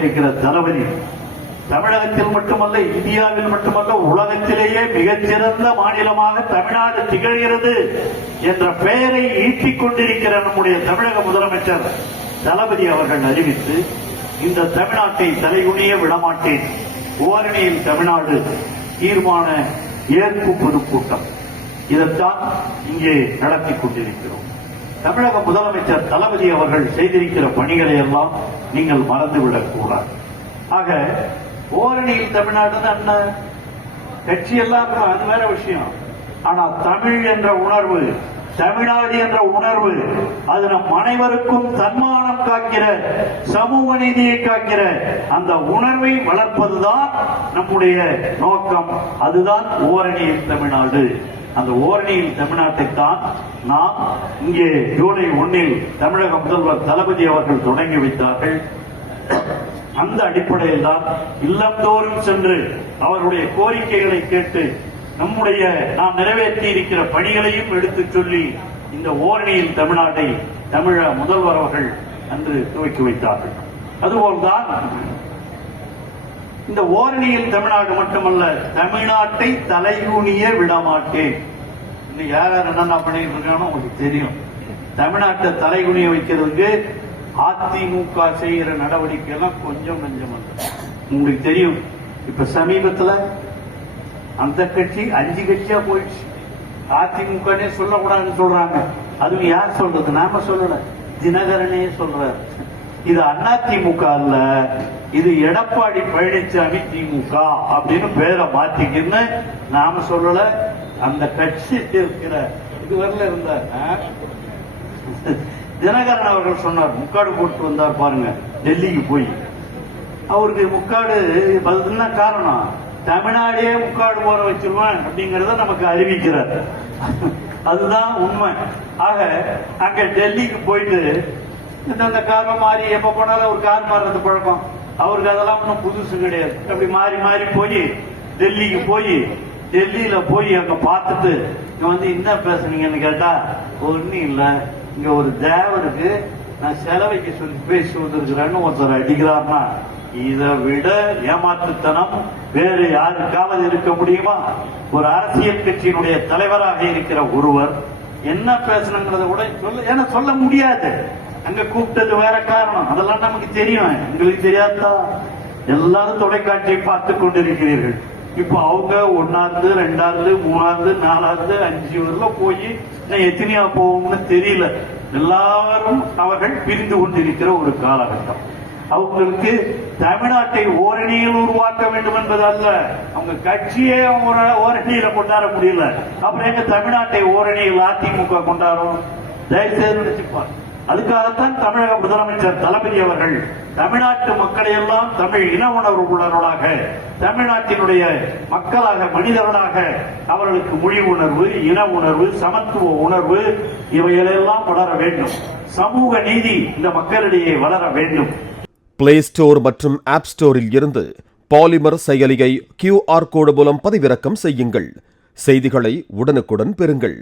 இருக்கிற தளபதி தமிழகத்தில் மட்டுமல்ல, இந்தியாவில் மட்டுமல்ல, உலகத்திலேயே மிகச்சிறந்த மாநிலமாக தமிழ்நாடு திகழ்கிறது என்ற பெயரை ஈட்டிக் கொண்டிருக்கிற நம்முடைய தமிழக முதலமைச்சர் தளபதி அவர்கள் அறிவித்து, இந்த தமிழ்நாட்டை தலைகுனிய விடமாட்டேன், ஓரணியில் தமிழ்நாடு தீர்மான ஏற்பு பொதுக்கூட்டம், இதைத்தான் இங்கே நடத்தி கொண்டிருக்கிறோம். தமிழக முதலமைச்சர் தளபதி அவர்கள் செய்திருக்கிற பணிகளை எல்லாம் நீங்கள் மறந்துவிடக் கூடாது. ஆக ஓரணியில் தமிழ்நாடு என்ன கட்சி எல்லாம் அது வேற விஷயம். ஆனா தமிழ் என்ற உணர்வு, தமிழ்நாடு என்ற உணர்வு, அது நம் அனைவருக்கும் தன்மானம் காக்கிற, சமூக நீதியை காக்கிற அந்த உணர்வை வளர்ப்பதுதான் நம்முடைய நோக்கம். அதுதான் ஓரணியில் தமிழ்நாடு. அந்த ஓரணியில் தமிழ்நாட்டை தான் நாம் இங்கே ஜூலை 1 தமிழக முதல்வர் தளபதி அவர்கள் தொடங்கி வைத்தார்கள். அந்த அடிப்படையில் தான் இல்லந்தோறும் சென்று அவருடைய கோரிக்கைகளை கேட்டு நம்முடைய நாம் நிறைவேற்றி இருக்கிற பணிகளையும் எடுத்துச் சொல்லி இந்த ஓரணியில் தமிழ்நாட்டை தமிழக முதல்வர் அவர்கள் அன்று துவக்கி வைத்தார்கள். அதுபோல்தான் இந்த ஓரணியில் தமிழ்நாடு மட்டுமல்ல, தமிழ்நாட்டை தலைகுனிய விடமாட்டேன். இன்னும் யார் யார் என்னென்ன பண்ணிட்டு இருக்கானோ உங்களுக்கு தெரியும். தமிழ்நாட்டை தலைகுனிய வைக்கிறதுக்கு அதிமுக செய்கிற நடவடிக்கை எல்லாம் கொஞ்சம் நஞ்சம் உங்களுக்கு தெரியும். இப்ப சமீபத்தில் அந்த கட்சி 5 கட்சியா போயிடுச்சு. அதிமுகனே சொல்லக்கூடாதுன்னு சொல்றாங்க. அதுவும் யார் சொல்றது? நாம சொல்லல, தினகரனே சொல்றாரு. இது அதிமுக அல்ல, இது எடப்பாடி பழனிசாமி திமுக அப்படின்னு பேரை மாத்திக்கின்னு நாம சொல்லல. அந்த கட்சி இருக்கிற இதுவரையில இருந்தார் தினகரன் அவர்கள் சொன்னார். முக்காடு போட்டு வந்தார் பாருங்க டெல்லிக்கு போய். அவருக்கு முக்காடு என்ன காரணம்? தமிழ்நாடே முக்காடு போற வச்சிருவான் அப்படிங்கறத நமக்கு அறிவிக்கிறார். அதுதான் உண்மை. ஆக அங்க டெல்லிக்கு போயிட்டு இந்த காரம் மாறி எப்ப போனாலும் ஒரு கார் மாறுறது பழக்கம் அவருக்கு. அதெல்லாம் ஒன்றும் புதுசு கிடையாது. அப்படி மாறி மாறி போய் டெல்லிக்கு போய், டெல்லியில போய் அங்க பார்த்துட்டு இங்க வந்து என்ன பேசுனீங்கன்னு கேட்டா, ஒன்னும் இல்ல, இங்க ஒரு தேவருக்கு நான் செலவைக்கு சொல்லி பேசி வந்திருக்கிறேன்னு ஒருத்தர் அடிக்கிறார்னா, இதை விட ஏமாற்றுத்தனம் வேறு யாருக்காவது இருக்க முடியுமா? ஒரு அரசியல் கட்சியினுடைய தலைவராக இருக்கிற ஒருவர் என்ன பேசணுங்கிறத கூட ஏன்னா சொல்ல முடியாது. அங்க கூப்பிட்டது வேற காரணம், அதெல்லாம் நமக்கு தெரியும். எங்களுக்கு தெரியாதா? எல்லாரும் தொலைக்காட்சியை பார்த்து கொண்டிருக்கிறீர்கள். இப்ப அவங்க 1வது 2வது 3வது 4வது 5 போய் எத்தனையா போகும்னு தெரியல. எல்லாரும் அவர்கள் பிரிந்து கொண்டிருக்கிற ஒரு காலகட்டம். அவங்களுக்கு தமிழ்நாட்டை ஓரணியில் உருவாக்க வேண்டும் என்பது அல்ல, அவங்க கட்சியே ஓரணியில கொண்டாட முடியல. அப்புறம் எங்க தமிழ்நாட்டை ஓரணியில் அதிமுக கொண்டாடும்? தயவுசெய்து நினைச்சுப்பார். அதுக்காகத்தான் தமிழக முதலமைச்சர் தளபதி அவர்கள் தமிழ்நாட்டு மக்களை எல்லாம் தமிழ் இன உணர்வு உள்ளவர்களாக, தமிழ்நாட்டினுடைய மக்களாக, மனிதர்களாக அவர்களுக்கு மொழி உணர்வு, இன உணர்வு, சமத்துவ உணர்வு இவைகளெல்லாம் வளர வேண்டும். சமூக நீதி இந்த மக்களிடையே வளர வேண்டும். பிளே ஸ்டோர் மற்றும் ஆப் ஸ்டோரில் இருந்து பாலிமர் செயலியை QR கோடு மூலம் பதிவிறக்கம் செய்யுங்கள். செய்திகளை உடனுக்குடன் பெறுங்கள்.